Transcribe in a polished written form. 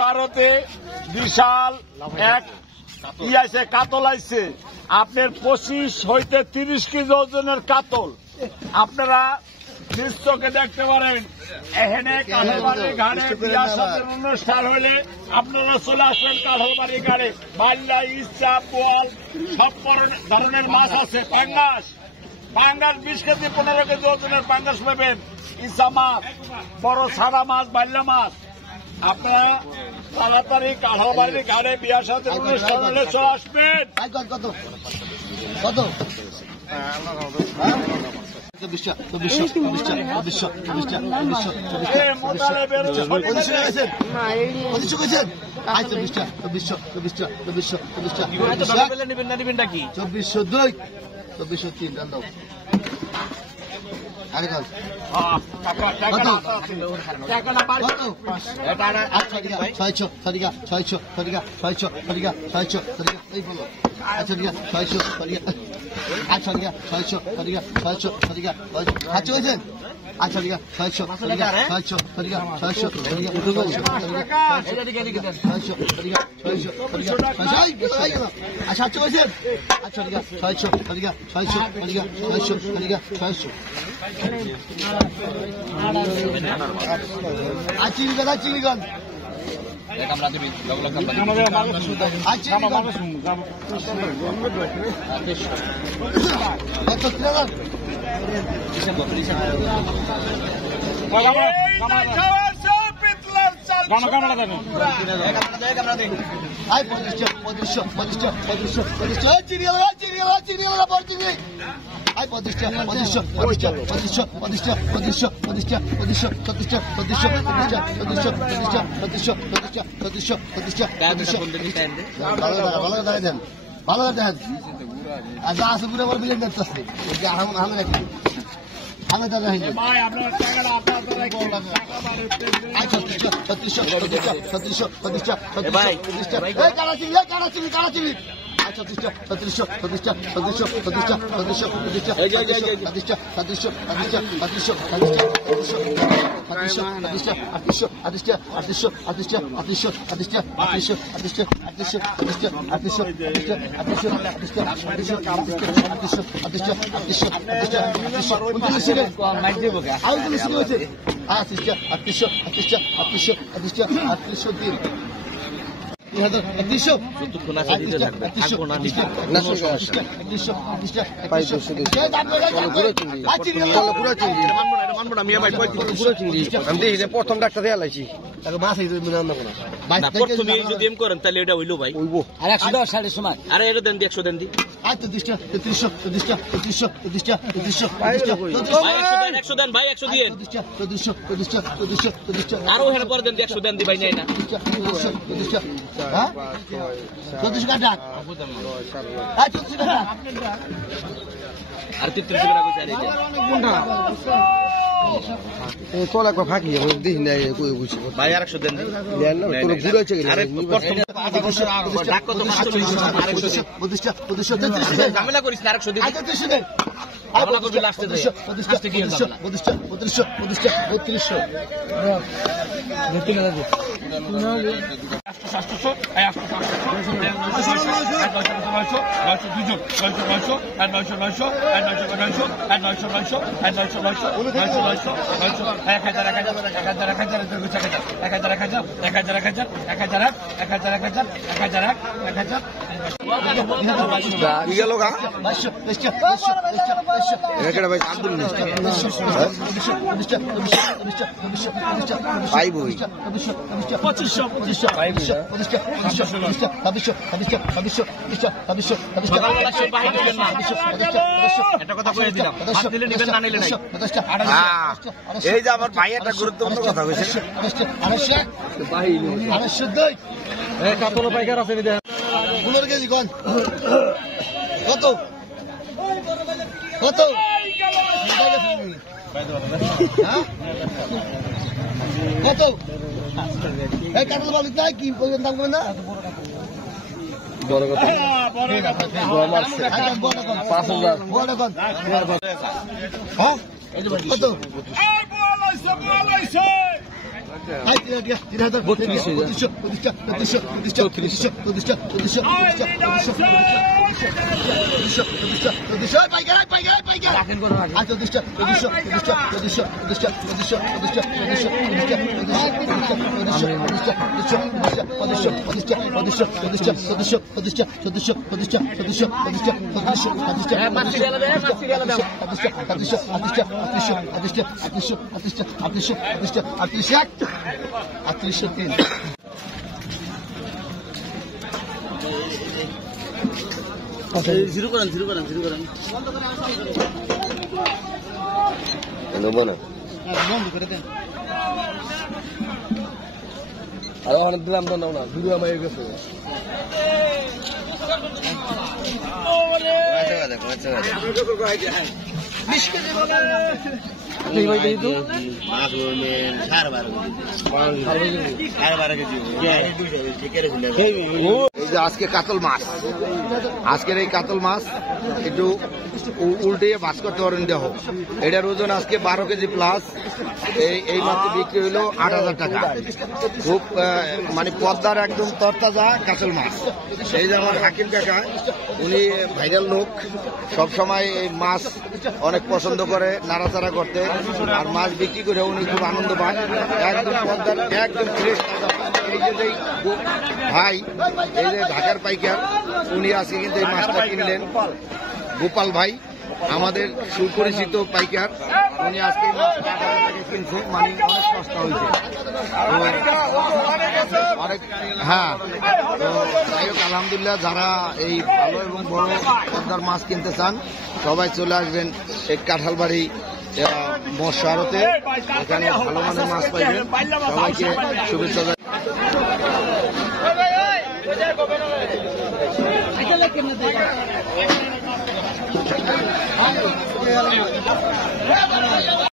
ভারতে বিশাল এক আছে কাতল আইছে আপনার 25 হইতে 30 কেজি ওজনের কাতল আপনারা দৃশ্যকে দেখতে পারেন। এখানে কাঠলবাড়ি ঘাটে বিয়া সাথের অনুষ্ঠান হলে আপনারা চলে আসবেন কাঠলবাড়ি ঘাটে। বাল্লা ইচ্ছা বোয়াল সব ধরনের মাছ আছে। পাঙ্গাস 20 কেজি 15 কেজি ওজনের পাঙ্গাস পাবেন। ইচ্ছা মাছ, বড় ছাড়া মাছ, বাল্লা মাছ। আপনারা তাড়াতাড়ি কাঠলবাড়ি ঘাটে বিয়া সাথের অনুষ্ঠান হলে চলে আসবেন। প্রথম ডাক্তার দেয়ালাইছি মাছ যদি এম করেন তাহলে এটা হইলো ভাই আর 110 সাড়ে সময় আরে এটা দেন 100 দেন দি আচ্ছা 100 দেন ভাই 100 দিয়েন আরো হের পর দেন 100 দেন দি ভাই নাই না হ্যাঁ 34 টাকা আচ্ছা 34 টাকা আর 33 টাকা কইছে আরে কোনটা তোলা একবার ফাঁকি দেখি না কই বুঝছি ভাই আর 100 দেন দি দেন না তোর ঘুরে হচ্ছে আরে প্রথম ডাক কত 540 ঝামেলা করিস না 100 দিন আচ্ছা 300 দেন ঝামেলা করবি লাস্টে দে লাস্টে কি হবে 3200 দেখতে গেল যে এই যে আমার ভাই একটা গুরুত্বপূর্ণ কথা কইছে কাতল পাইকার আছে 15 কেজি কোন কত কত কত এই কাতল মালিক নাই কি বলবেন দাম করবেন না বড় কথা বড় মারছে 5000 বড় কথা হ্যাঁ কত জিরো করেন বন্ধ করে দেন আর অনেক দিলাম তো না ভিডিও আমার গেছে আজকে কাতল মাছ আজকের এই কাতল মাছ একটু উল্টে ভাজ করতে পারেন দেহ এটার ওজন আজকে 12 কেজি প্লাস এই মাছ বিক্রি হইলো 8000 টাকা খুব মানে পদ্মার একদম তরতাজা কাতল মাছ এই যে আমার হাকিম কাকা উনি ভাইরাল লোক সবসময় এই মাছ অনেক পছন্দ করে নাড়াচাড়া করতে আর মাছ বিক্রি করে উনি খুব আনন্দ পান একদম পদ্মার একদম ফ্রেশ এই যে ভাই এই যে ঢাকার পাইকার উনি আজকে কিন্তু এই মাছটা কিনলেন গোপাল ভাই আমাদের সুপরিচিত পাইকার উনি আজকে কিনছে মানে অনেক সস্তা হয়েছে অনেক হ্যাঁ তো যাই হোক আলহামদুলিল্লাহ যারা এই ভালো এবং বড় পদ্মার মাছ কিনতে চান সবাই চলে আসবেন এই কাঁঠালবাড়ি মৎস্য আড়তে এখানে ভালো মানের মাছ পাইবেন সবাইকে শুভেচ্ছা জানাই